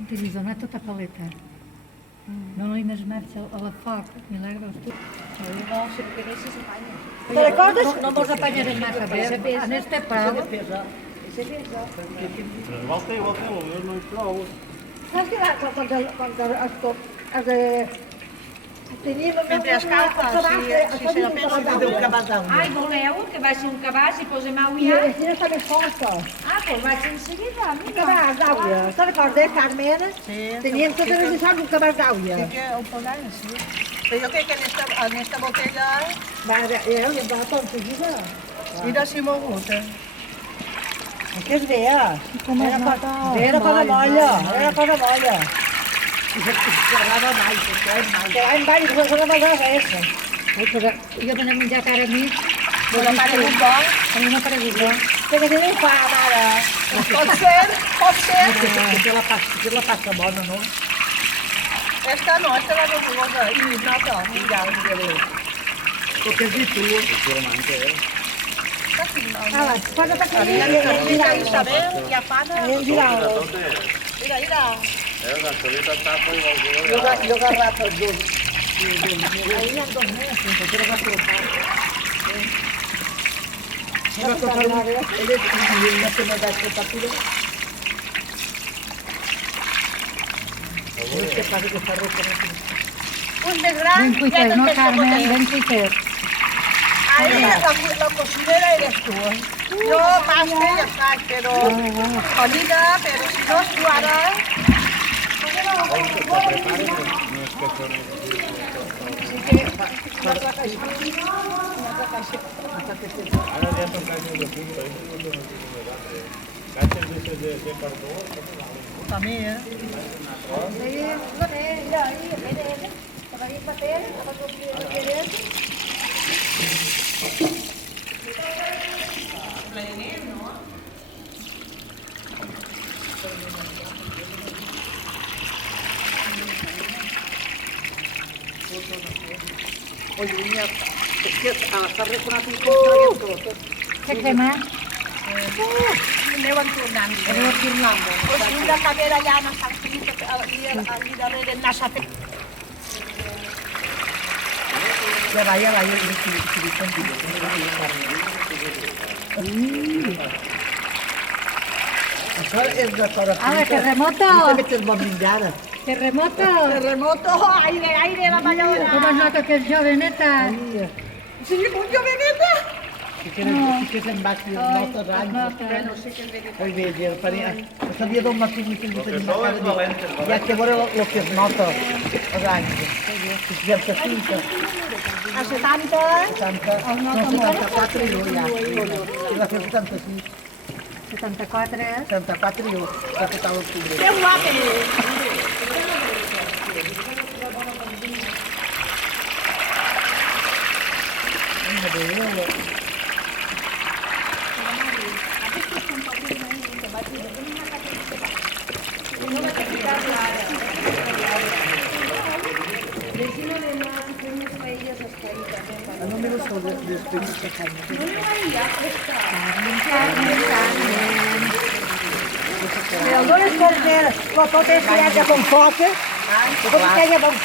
Utilizou, não é toda a paleta. Não ali nas mãos, ela foca, milagros tudo. No, si perquè si s'apanya. Te recordes? No mos apanharem massa bé. Neste é pau. Volta, eu não provo. Saps que quan Mentre es calfa, si se la pensa que deu cabàs d'aigua. Ai, voleu que vagi un cabàs i posem au I ja? les tines també força. Ah, doncs vaig en seguida, Un mira. cabàs d'aigua. Te'n recordes, Carmen? Sí, Teníem totes les lliçons un cabàs d'aigua. sí que ho posàvem, sí. Però jo crec que en esta botella Va tot seguida. mira si mogut, Que es veia. Era cosa molla, era cosa molla. S'agrada mai, perquè és mai. Que l'any vaig fer una vegada res. Ai, però jo me n'he menjat ara a mi. Però pare un bo. A mi m'ha paregut bo. Perquè si no ho fa, mare. Pot ser, pot ser. Que la pasta bona, no? Esta no, esta la nebulosa. I nota, mira, mira. Perquè és dit tu. Sicuramente, Ala, posa per aquí. Mira, Isabel, i Afana. Anem girant. Mira, mira. La solita tapa i vol Jo agarrat els dos. Ahí hi ha dos mesos, que era recortar. No va tocar una vez, ell és una que me va escoltar tu. No sé pas que està roca. Un més gran, Ben cuitet, no, Carmen? Ben cuitet. Ahí la cocinera eres tú. Yo pasta ya faig, però comida, però si no tu ara... Ara ja toca el de punta, caixes de cartó. També, Oye, niña, es que està reconat un cop traguem tot. Què crema? aneu entornant. Aneu tornant. Pues una cadera allà en Sant Felipe, allí darrere en Nassa. Ja va, Això és de fora. Ala, terremoto! I també tens bon menjar. Terremoto! Terremoto, aire, aire, la mallona. Com es nota que és joveneta? Sí, muy joveneta. Si quieres en baix, notes anys. Oi, bé, el faria. Sabia d'on m'ha tingut que tenir una cara de... Ja que veure el que es nota, els anys. Ja se finca. A 70. 70, no, 74 jo ja. I va fer 76. 74. 74 jo, va tocar l'octubre. Que guape. No me gustó de experiencia. Però no les portes, la potència ja con foc, la potència ja con